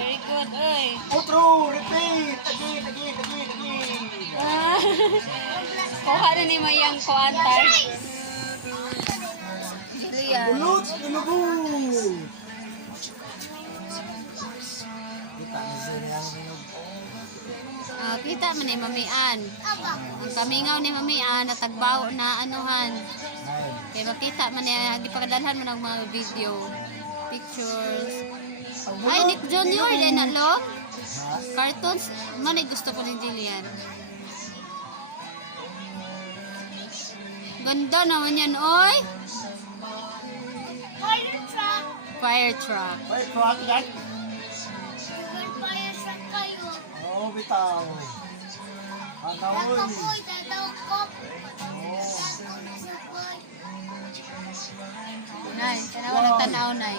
Very good, oy. Otro, repeat. Again. Kuha na ni Mayang kuantar. Julian. Bulot, tulugo. Kita na siya niyang minog. Kita man ni Mamian. Ang kamingaw ni Mamian, natagbaw na anuhan. Kaya makita man niya, di pakadalhan mo ng mga video, pictures. Ay, Nick Jr. din na lo. Cartoons, manay gusto ko ni Jillian. Ganda naman yan, oy. Fire truck. Fire truck. Ay, truck yan. Fire truck kayo. Oo, bitaw. Anawon. Nakapoy, dadawkop. Nay, tanaw ng tanaw, nay.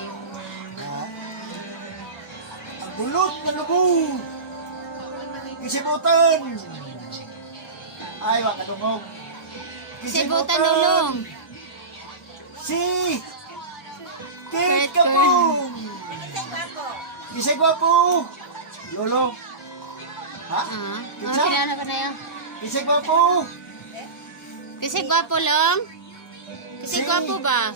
Bulot, tulugo. Kisibutan. Ay, waka dumog. Sibutan dulong. Si Kurt Kurt Kapong. Gisay gwapo. Lolo. Ha? Kinsa? Kinana pa na yan. Gisay gwapo. Kasi gwapo lang. Kasi Si- gwapo ba?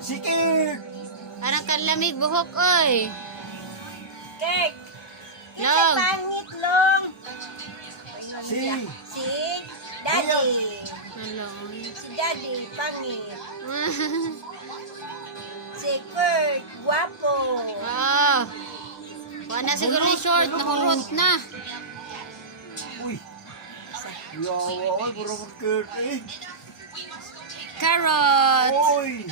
Si Kurt. Parang kanlamig buhok, oy. Kek. Long. Pangit long. Si Si Daddy. Hello. Si Daddy, pangit. Si Kurt, guwapo. Ah. Wala siguro yung short, nahulot na. Uy. Yawa, puro mo Kurt eh. Carrot. Uy.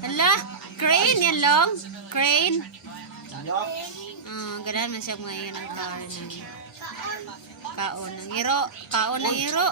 Hala, crane yan long. Crane. Yup. Ganahan man siya mga yan ang kaon ng iro. Kaon ng iro.